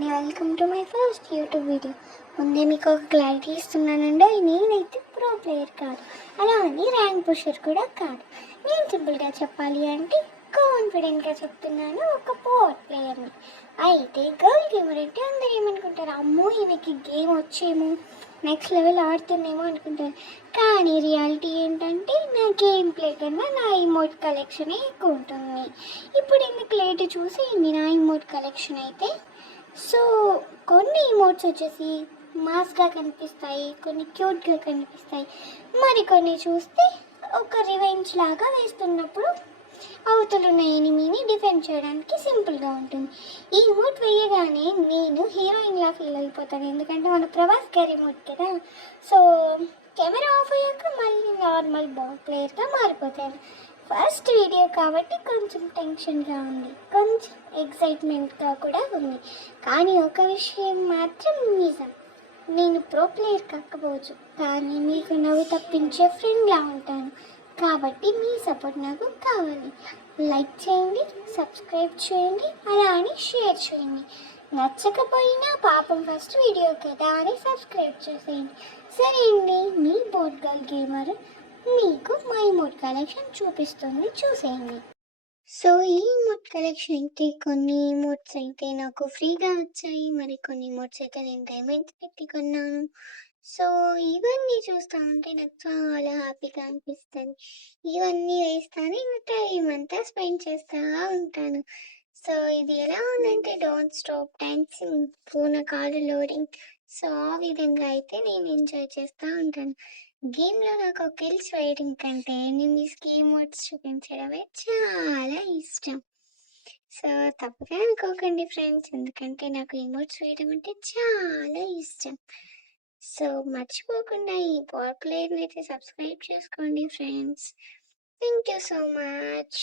అండి. Welcome to my first YouTube video. ముందే మీకు ఒక క్లారిటీ ఇస్తున్నానండి. నేనైతే ప్రో ప్లేయర్ కాదు, అలా అని ర్యాంక్ పుషర్ కూడా కాదు. నేను సింపుల్గా చెప్పాలి అంటే కాన్ఫిడెంట్గా చెప్తున్నాను, ఒక పోర్ట్ ప్లేయర్ని. అయితే గర్ల్ గేమర్ అంటే అందరూ ఏమనుకుంటారు, అమ్మో ఈమెకి గేమ్ వచ్చేమో, నెక్స్ట్ లెవెల్ ఆడుతుందేమో అనుకుంటారు. కానీ రియాలిటీ ఏంటంటే నా గేమ్ ప్లే కన్నా నా ఇమోట్ కలెక్షనే ఎక్కువ ఉంటుంది. ఇప్పుడు ఎందుకు లేట్ చూసేయండి నా ఇమోట్ కలెక్షన్ అయితే. సో కొన్ని ఇమోట్స్ వచ్చేసి మాస్గా కనిపిస్తాయి, కొన్ని క్యూట్గా కనిపిస్తాయి, మరికొన్ని చూస్తే ఒక రివెంజ్ లాగా వేస్తున్నప్పుడు అవతలున్న ఎనిమిని డిఫెండ్ చేయడానికి సింపుల్గా ఉంటుంది. ఈ ఇమోట్ వేయగానే నేను హీరోయిన్లా ఫీల్ అయిపోతాను, ఎందుకంటే మన ప్రభాస్ గారి ఇమోట్ కదా. సో కెమెరా ఆఫ్ అయ్యాక మళ్ళీ నార్మల్ ప్లేయర్గా మారిపోతాను. ఫస్ట్ వీడియో కాబట్టి కొంచెం టెన్షన్గా ఉంది, కొంచెం ఎక్సైట్మెంట్గా కూడా ఉంది. కానీ ఒక విషయం మాత్రం నిజం, నేను ప్రో ప్లేయర్ కాకపోవచ్చు, కానీ మీకు నవ్వు తప్పించే ఫ్రెండ్లా ఉంటాను. కాబట్టి మీ సపోర్ట్ నాకు కావాలి. లైక్ చేయండి, సబ్స్క్రైబ్ చేయండి, అలా అని షేర్ చేయండి. నచ్చకపోయినా పాపం ఫస్ట్ వీడియో కదా అని సబ్స్క్రైబ్ చేసేయండి. సరే అండి, మీ బోర్డ్ గర్ల్ గేమర్ మీకు మా ఇమోట్ కలెక్షన్ చూపిస్తుంది, చూసేయండి. సో ఈ ఇమోట్ కలెక్షన్ అయితే కొన్ని ఇమోట్స్ అయితే నాకు ఫ్రీగా వచ్చాయి, మరి కొన్ని ఇమోట్స్ అయితే నేను డైమండ్స్ పెట్టి కొన్నాను. సో ఇవన్నీ చూస్తూ ఉంటే నాకు చాలా హ్యాపీగా అనిపిస్తుంది. ఇవన్నీ వేస్తాను, ఇంకా టైం అంతా స్పెండ్ చేస్తూ ఉంటాను. సో ఇది ఎలా ఉందంటే don't stop dancing phone call loading. So ఆ విధంగా అయితే నేను ఎంజాయ్ చేస్తూ ఉంటాను. గేమ్లో నాకు కిల్స్ వేయడం కంటే ఎనిమిస్కి ఇమోట్స్ చూపించడమే చాలా ఇష్టం. సో తప్పుగా అనుకోకండి ఫ్రెండ్స్, ఎందుకంటే నాకు ఇమోట్స్ వేయడం అంటే చాలా ఇష్టం. సో మర్చిపోకుండా ఈ పవర్ ప్లేయర్ని అయితే సబ్స్క్రైబ్ చేసుకోండి friends. Thank you so much.